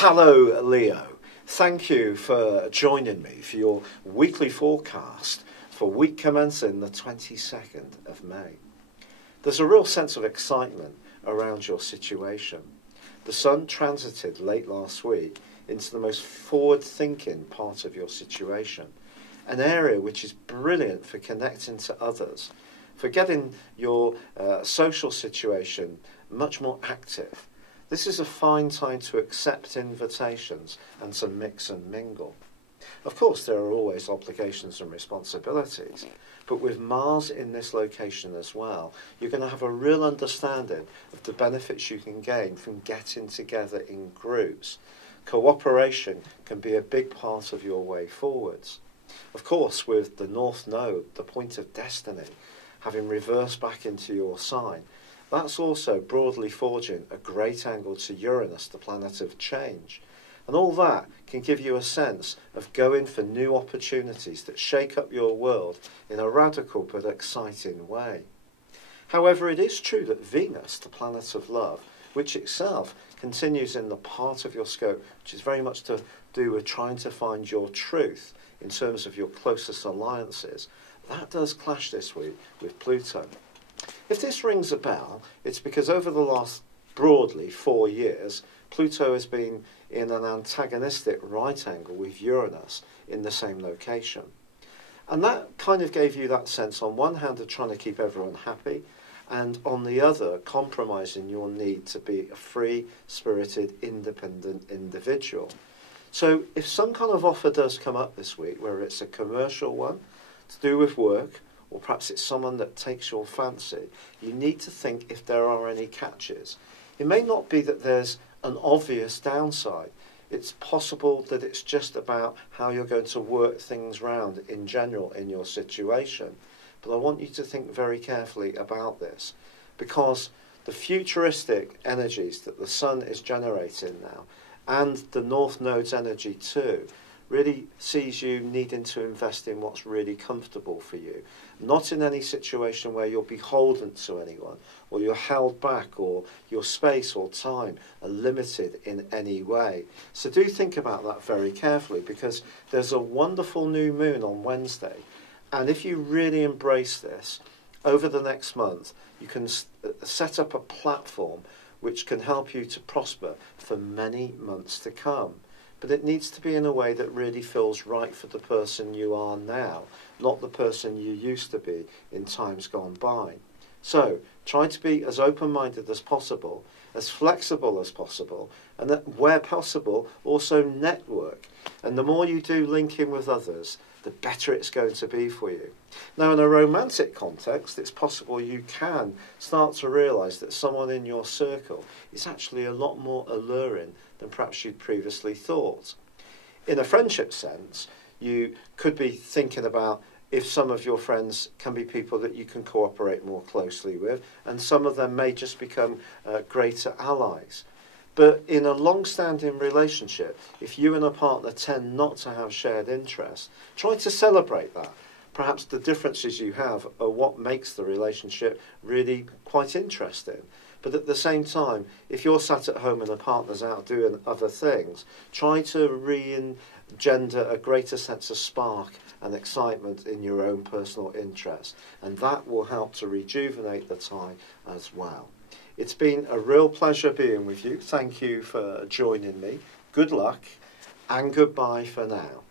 Hello, Leo. Thank you for joining me for your weekly forecast for week commencing the 22nd of May. There's a real sense of excitement around your situation. The Sun transited late last week into the most forward-thinking part of your situation, an area which is brilliant for connecting to others, for getting your social situation much more active. This is a fine time to accept invitations and to mix and mingle. Of course, there are always obligations and responsibilities, but with Mars in this location as well, you're going to have a real understanding of the benefits you can gain from getting together in groups. Cooperation can be a big part of your way forwards. Of course, with the North Node, the point of destiny, having reversed back into your sign, that's also broadly forging a great angle to Uranus, the planet of change. And all that can give you a sense of going for new opportunities that shake up your world in a radical but exciting way. However, it is true that Venus, the planet of love, which itself continues in the part of your scope which is very much to do with trying to find your truth in terms of your closest alliances, that does clash this week with Pluto. If this rings a bell, it's because over the last, broadly, 4 years, Pluto has been in an antagonistic right angle with Uranus in the same location. And that kind of gave you that sense, on one hand, of trying to keep everyone happy, and on the other, compromising your need to be a free-spirited, independent individual. So if some kind of offer does come up this week, whether it's a commercial one to do with work, or perhaps it's someone that takes your fancy, you need to think if there are any catches. It may not be that there's an obvious downside. It's possible that it's just about how you're going to work things round in general in your situation. But I want you to think very carefully about this, because the futuristic energies that the Sun is generating now, and the North Node's energy too, really sees you needing to invest in what's really comfortable for you. Not in any situation where you're beholden to anyone, or you're held back, or your space or time are limited in any way. So do think about that very carefully, because there's a wonderful new moon on Wednesday. And if you really embrace this, over the next month, you can set up a platform which can help you to prosper for many months to come. But it needs to be in a way that really feels right for the person you are now, not the person you used to be in times gone by. So try to be as open-minded as possible, as flexible as possible, and that where possible, also network. And the more you do link in with others, the better it's going to be for you. Now, in a romantic context, it's possible you can start to realise that someone in your circle is actually a lot more alluring than perhaps you'd previously thought. In a friendship sense, you could be thinking about if some of your friends can be people that you can cooperate more closely with, and some of them may just become greater allies. But in a long-standing relationship, if you and a partner tend not to have shared interests, try to celebrate that. Perhaps the differences you have are what makes the relationship really quite interesting. But at the same time, if you're sat at home and a partner's out doing other things, try to re-engender a greater sense of spark and excitement in your own personal interest. And that will help to rejuvenate the tie as well. It's been a real pleasure being with you. Thank you for joining me. Good luck and goodbye for now.